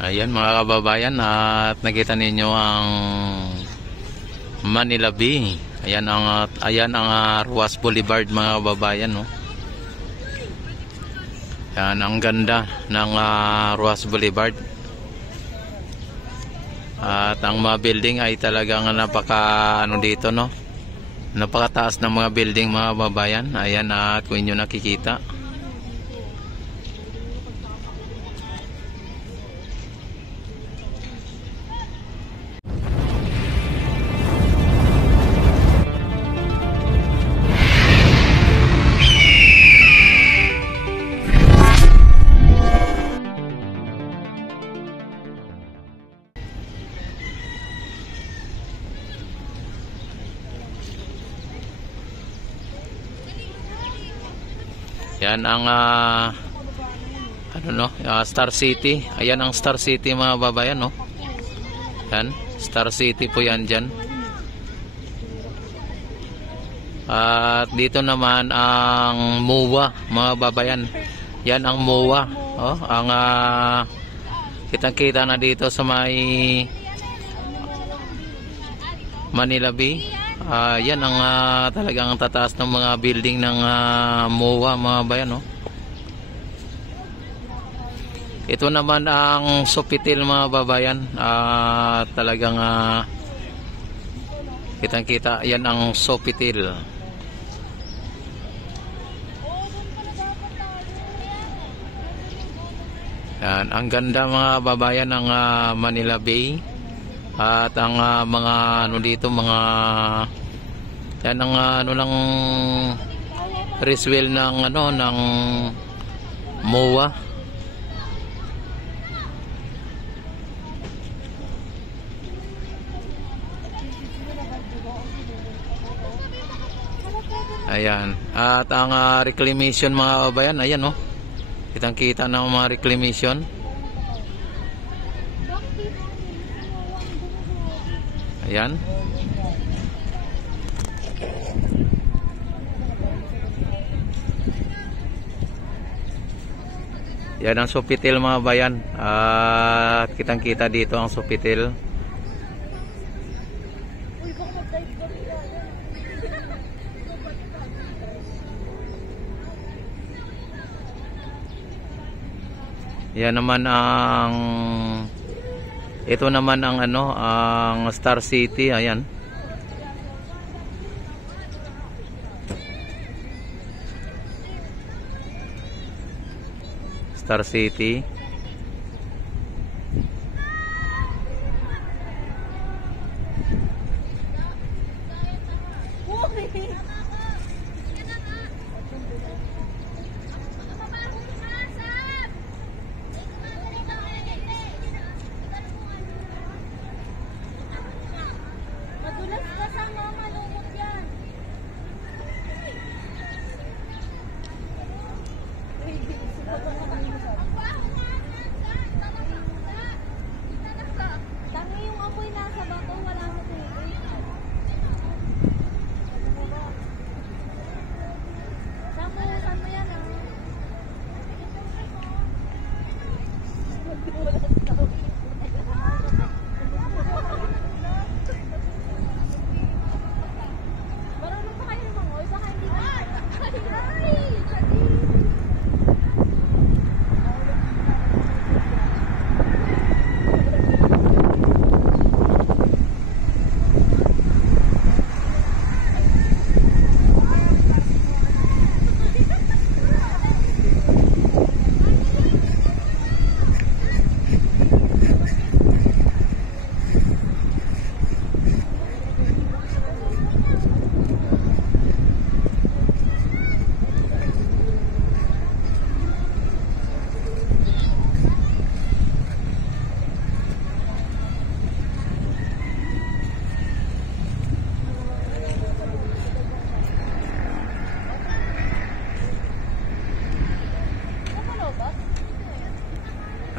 Ayan mga kababayan, at nakita ninyo ang Manila Bay. Ayan ang Ruas Boulevard mga kababayan, no. Yan ang ganda ng Ruas Boulevard. At ang mga building ay talagang napaka dito, no. Napakataas ng mga building mga kababayan. Ayan, at kung inyo nakikita. Yan ang Star City. Ayan ang Star City mga babayan, no. Yan, Star City po yan dyan. At dito naman ang MOA mga babayan. Yan ang MOA. Oh, ang kitang-kita na dito sa may Manila Bay. Yan ang talagang tataas ng mga building ng MOA mga bayan, no? Ito naman ang Sofitel mga babayan. Talagang kitang-kita, yan ang Sofitel. Yan, ang ganda mga babayan ng Manila Bay. At ang mga dito, mga yan ang lang reswell ng ng MOA. Ayan, at ang reclamation mga kabayan, ayan, no. Kitang-kita ng mga reclamation. Ayan. Yan ang Sofitel mga bayan. At kitang-kita dito ang Sofitel. Yan naman ang ito naman ang ang Star City. Ayan. Star City.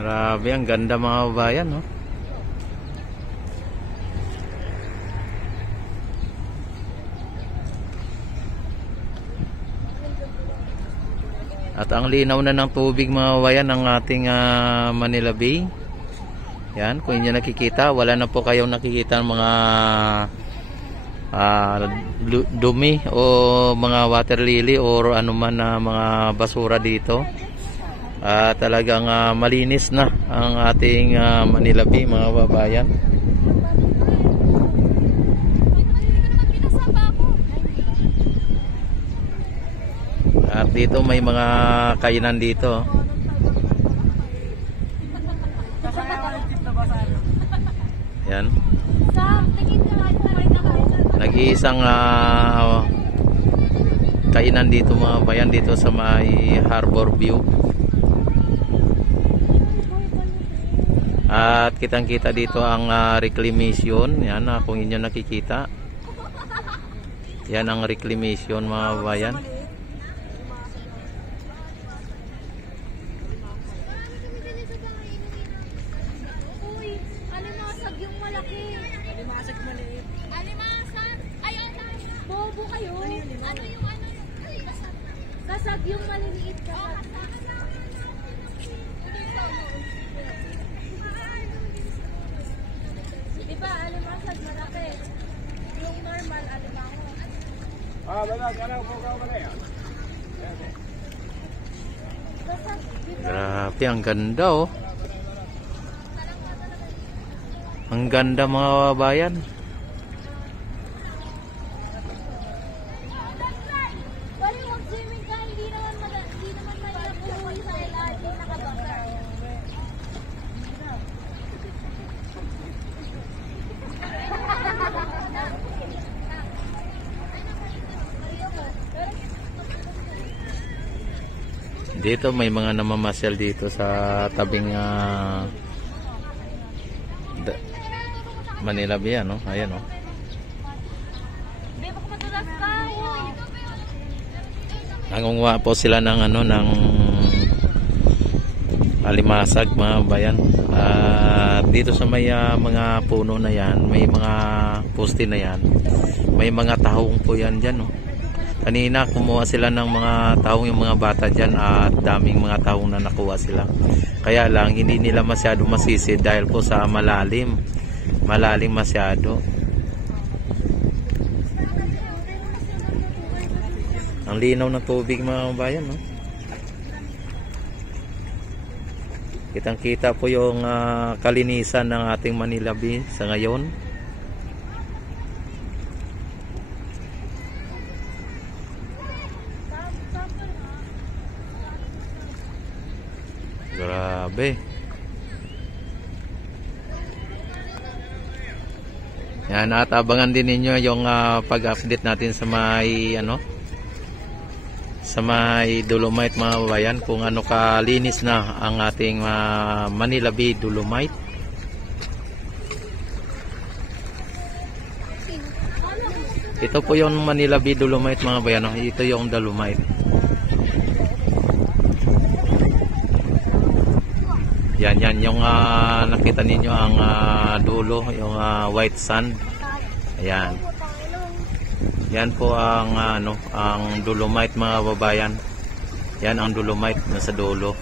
Grabe, ang ganda mga bayan, no? At ang linaw na ng tubig mga bayan ng ating Manila Bay. Yan, kung inyo nakikita, wala na po kayong nakikita ng mga dumi o mga water lily or anuman na mga basura dito. Talagang malinis na ang ating Manila Bay, mga babayan. At dito may mga kainan dito. Yan. Nag-iisang kainan dito, mga bayan, dito sa may Harbor View. At kitang-kita dito ang reclamation. Yan, kung inyo nakikita. Yan ang reclamation, mga bayan. Sasag yung maliliit ka. Diba, alimasag malaki. Yung normal, alimango. Grabe, ang ganda oh. Ang ganda, mga bayan. Dito may mga namamasyal dito sa tabing Manila Bay, no? Ayan oh. Nangunguha po sila ng ng alimasag, mga bayan. Dito sa may mga puno na yan, may mga poste na yan, may mga tahong po yan dyan, no? Kanina kumuha sila ng mga tahong, yung mga bata dyan, at daming mga tahong na nakuha sila. Kaya lang hindi nila masyado masisid dahil po sa malalim masyado. Ang linaw ng tubig, mga bayan, no? Kitang kita po yung kalinisan ng ating Manila Bay sa ngayon. Grabe. Yan, at abangan din ninyo yung pag-update natin sa may sa may Dolomite, mga babayan, kung ano kalinis na ang ating Manila Bay Dolomite. Ito po yung Manila Bay Dolomite, mga bayan. Ito yung Dolomite. Yan yung nakita ninyo ang dulo, yung white sand. Ayan. Yan po ang ang Dolomite, mga babayan. Yan ang Dolomite na sa dulo.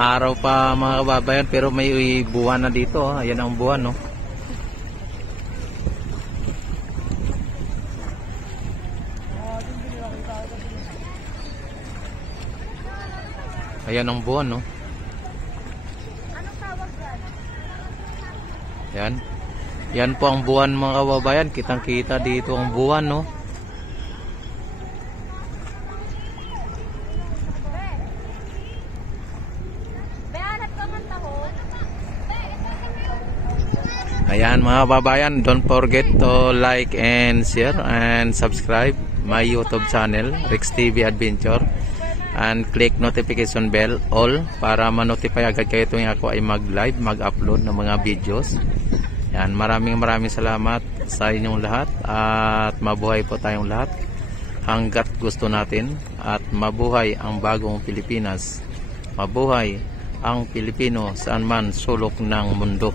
Araw pa, mga kababayan, pero may buwan na dito. Ayan ang buwan, no? Ayan ang buwan, no? Yan. Yan po ang buwan, mga kababayan. Kitang-kita dito ang buwan, no? Ayan, mga babayan, don't forget to like and share and subscribe my YouTube channel, Rex TV Adventure, and click notification bell all para ma-notify agad kayo tuwing ako ay mag-live, mag-upload ng mga videos. Yan, maraming salamat sa inyong lahat at mabuhay po tayong lahat. hanggat gusto natin at mabuhay ang bagong Pilipinas. Mabuhay ang Pilipino saan man sulok ng mundo.